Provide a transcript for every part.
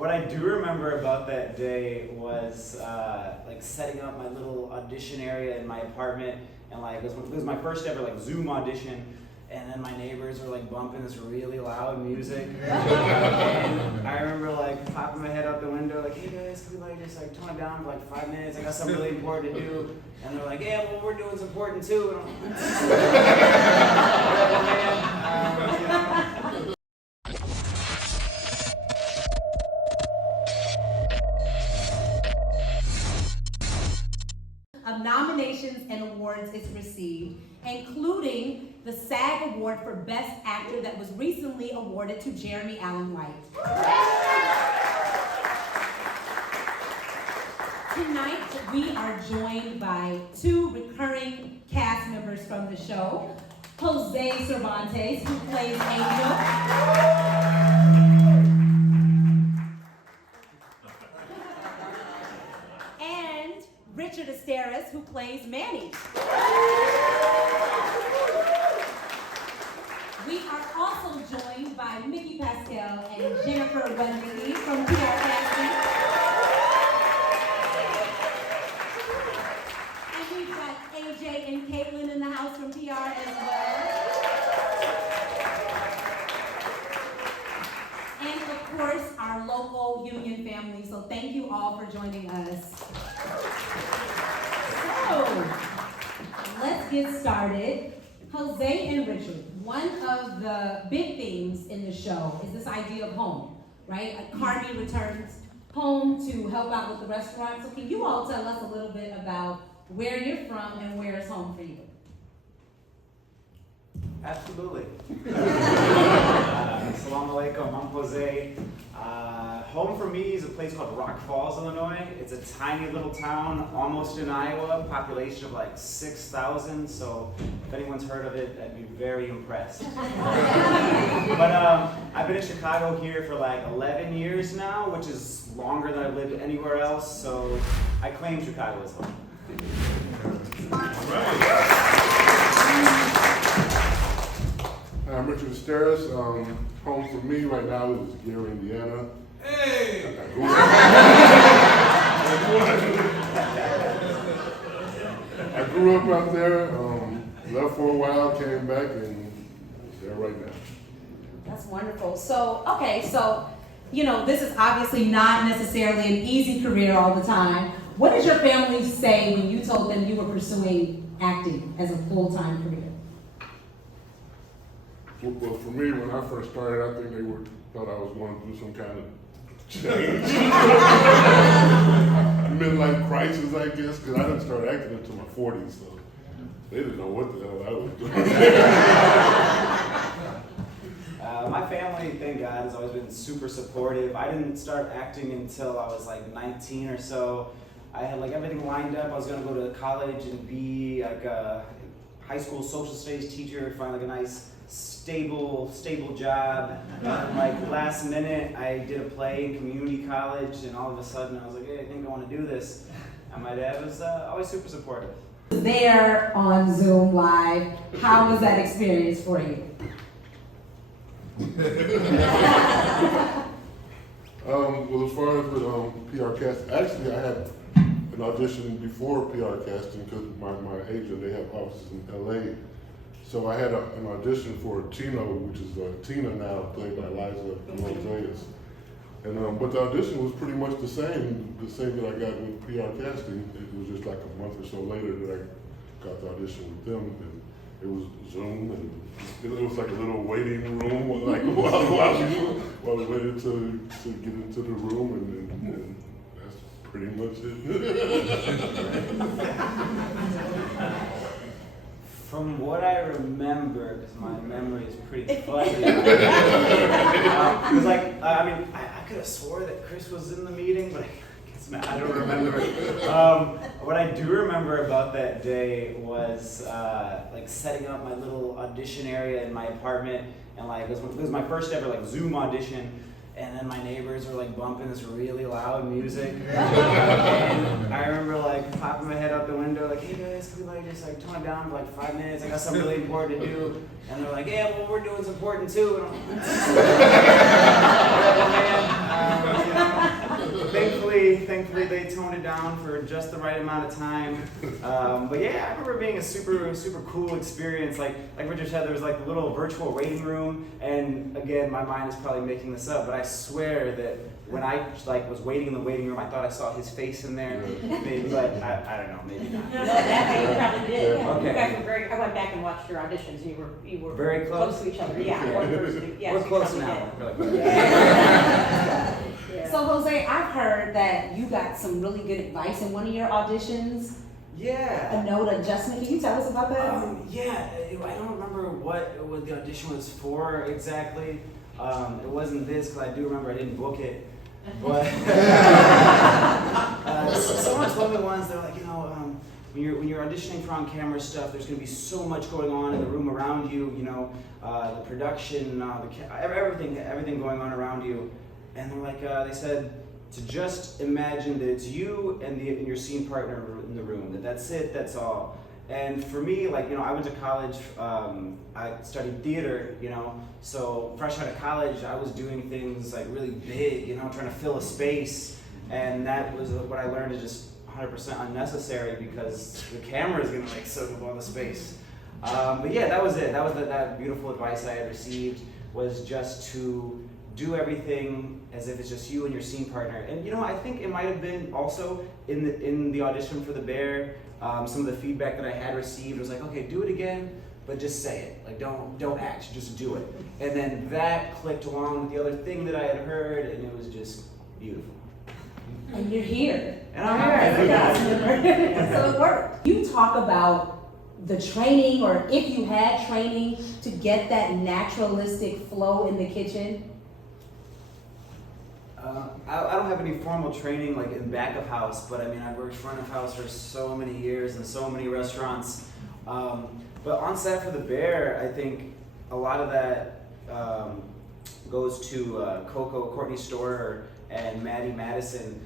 What I do remember about that day was like setting up my little audition area in my apartment, and like it was my first ever like Zoom audition, and then my neighbors were like bumping this really loud music, and I remember like popping my head out the window like, hey guys, can we like just like tone it down for like 5 minutes? I got something really important to do, and they're like, yeah, well we're doing is important too. And I'm like, whatever, man. You know. Of nominations and awards it's received, including the SAG Award for Best Actor that was recently awarded to Jeremy Allen White. Tonight, we are joined by two recurring cast members from the show, Jose Cervantes, who plays Angel, Richard Asteris, who plays Manny. We are also joined by Mickey Pascal and Jennifer Wendy from PR Casting. And we've got AJ and Caitlin in the house from PR as well. And of course, our local union family. So thank you all for joining us. So, let's get started. Jose and Richard, one of the big themes in the show is this idea of home, right? Carmi returns home to help out with the restaurant. So can you all tell us a little bit about where you're from and where is home for you? Absolutely. Assalamu alaikum, I'm Jose. Home for me is a place called Rock Falls, Illinois. It's a tiny little town, almost in Iowa, population of like 6,000, so if anyone's heard of it, I'd be very impressed. But I've been in Chicago here for like 11 years now, which is longer than I've lived anywhere else, so I claim Chicago as home. I'm Richard Asteris. Home for me right now is Gary, Indiana. Hey! I grew up out there, left for a while, came back, and there right now. That's wonderful. So, okay, so, you know, this is obviously not necessarily an easy career all the time. What did your family say when you told them you were pursuing acting as a full-time career? Well, for me, when I first started, I think they thought I was going through some kind of change. Midlife crisis, I guess, because I didn't start acting until my 40s, so they didn't know what the hell I was doing. My family, thank God, has always been super supportive. I didn't start acting until I was like 19 or so. I had like everything lined up. I was going to go to college and be like a high school social studies teacher, find like a nice stable job. And like last minute, I did a play in community college, and all of a sudden I was like, hey, I think I want to do this. And my dad was always super supportive. There on Zoom Live, how was that experience for you? Well, as far as with PR casting, actually I had an audition before PR casting because my agent, they have offices in LA. So I had an audition for Tino, which is Tina now, played by Liza Mosaias. And but the audition was pretty much the same that I got with PR casting. It was just like a month or so later that I got the audition with them, and it was Zoom, and it was like a little waiting room, like while we waited to get into the room, and that's pretty much it. From what I remember, because my memory is pretty fuzzy, because like I could have swore that Chris was in the meeting, but I guess I don't remember. What I do remember about that day was like setting up my little audition area in my apartment, and like it was my first ever like Zoom audition. And then my neighbors were like bumping this really loud music. And I remember like popping my head out the window like, hey guys, can we like just like tone it down for like 5 minutes? I got something really important to do. And they're like, yeah, well we're doing is important too. And I'm like, whatever, man. You know. thankfully they toned it down for just the right amount of time. But yeah, I remember being a super cool experience. Like Richard said, there was like a little virtual waiting room, and again, my mind is probably making this up, but I swear that when I was waiting in the waiting room, I thought I saw his face in there. Maybe, but I don't know, maybe not. No, that you probably did. Yeah. Okay. You guys were very. I went back and watched your auditions. You were Very close? to each other. Yeah, one person. Yes, We're you close probably now. did. We're like, Yeah. So Jose, I've heard that you got some really good advice in one of your auditions. yeah. A note adjustment. Can you tell us about that? Yeah, I don't remember what the audition was for exactly. It wasn't this, because I do remember I didn't book it. But someone told me once, they're like, when you're auditioning for on-camera stuff, there's going to be so much going on in the room around you. The production, everything going on around you. And they're like, they said to just imagine that it's you and your scene partner in the room. That's it. That's all. And for me, I went to college, I studied theater, so fresh out of college, I was doing things like really big, trying to fill a space, and that was what I learned is just 100% unnecessary because the camera is gonna soak up all the space. But yeah, that was it. That was that beautiful advice I had received, was just to do everything as if it's just you and your scene partner. And I think it might have been also in the audition for The Bear. Some of the feedback that I had received was like, okay, do it again, but just say it. Don't act, just do it. And then that clicked along with the other thing that I had heard, and it was just beautiful. And you're here. And I'm here. So it worked. You talk about the training, or if you had training to get that naturalistic flow in the kitchen. I don't have any formal training in back of house, but I've worked front of house for so many years in so many restaurants. But on set for The Bear, I think a lot of that goes to Courtney Storer and Maddie Madison.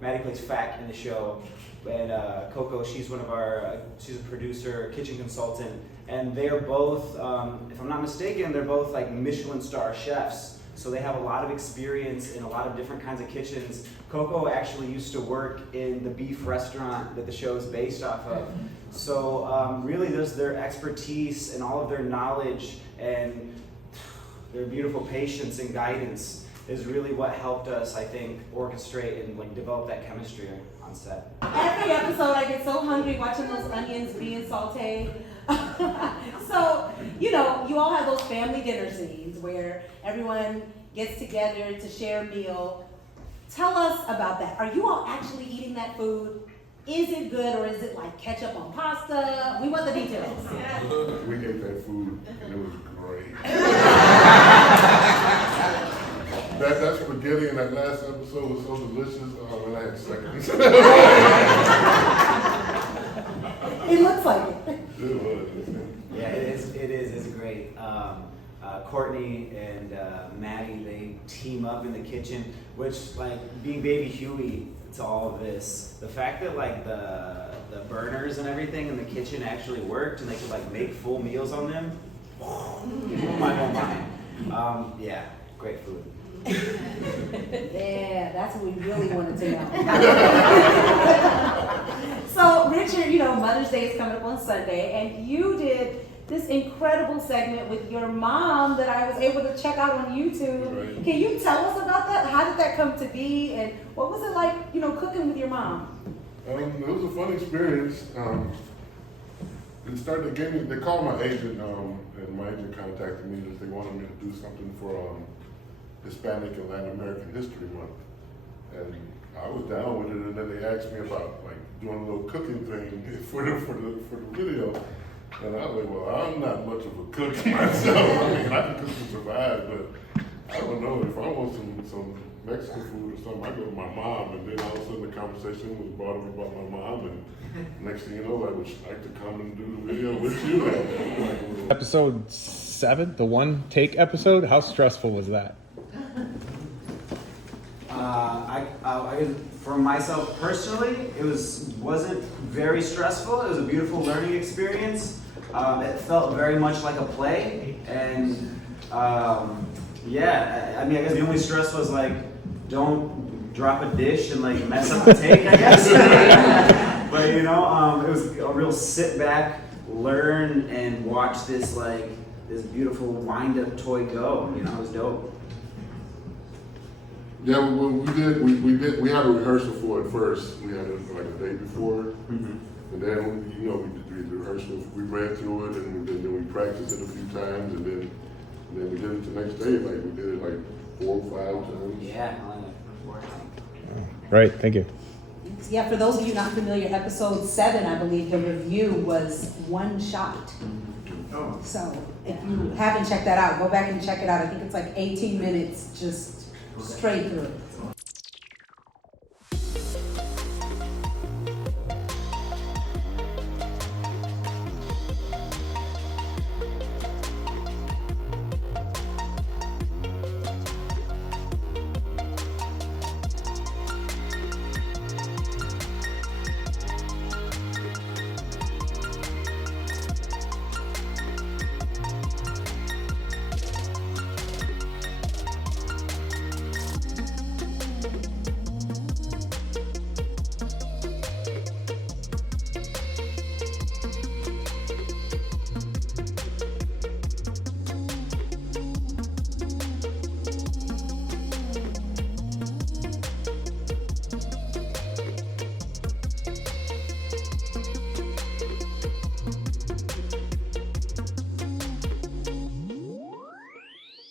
Maddie plays Fack in the show, and Coco, she's she's a producer, kitchen consultant, and they're both, if I'm not mistaken, they're both Michelin star chefs. So they have a lot of experience in a lot of different kinds of kitchens. Coco actually used to work in the beef restaurant that the show is based off of. So really just their expertise and all of their knowledge and their beautiful patience and guidance is really what helped us, I think, orchestrate and develop that chemistry on set. Every episode I get so hungry watching those onions being sauteed. So, you all have those family dinner scenes where everyone gets together to share a meal. Tell us about that. Are you all actually eating that food? Is it good, or is it like ketchup on pasta? We want the details. We ate that food and it was great. that spaghetti in that last episode was so delicious. Oh, and I had seconds. It looks like it. It was. Yeah, it is. It's great. Courtney and Maddie, they team up in the kitchen, which being Baby Huey to all of this, the fact that the burners and everything in the kitchen actually worked and they could make full meals on them, blew my whole mind. Yeah, great food. Yeah, that's what we really wanted to know. So, Richard, Mother's Day is coming up on Sunday, and you did this incredible segment with your mom that I was able to check out on YouTube. Right. Can you tell us about that? How did that come to be, and what was it like, cooking with your mom? It was a fun experience. They called my agent, and my agent contacted me that they wanted me to do something for Hispanic and Latin American History Month. And I was down with it, and then they asked me about doing a little cooking thing for the video. And I was like, well, I'm not much of a cook myself. I can cook to survive, but I don't know, if I want some Mexican food or something, I go to my mom, and then all of a sudden the conversation was brought up about my mom, and next thing you know, I would like to come and do the video with you. Episode 7, the one take episode, how stressful was that? For myself personally, it wasn't very stressful. It was a beautiful learning experience. It felt very much like a play, and I guess the only stress was don't drop a dish and like mess up the take, I guess. But you know, it was a real sit back, learn, and watch this like this beautiful wind up toy go. You know, it was dope. Yeah, we had a rehearsal for it first. We had it like a day before, and then you know we did the rehearsal. We read through it, and then we practiced it a few times, and then we did it the next day. Like we did it like 4 or 5 times. Yeah, I like it. Right, thank you. Yeah, for those of you not familiar, episode 7, I believe the review was one shot. Oh. So if you haven't checked that out, go back and check it out. I think it's like 18 minutes just straight through.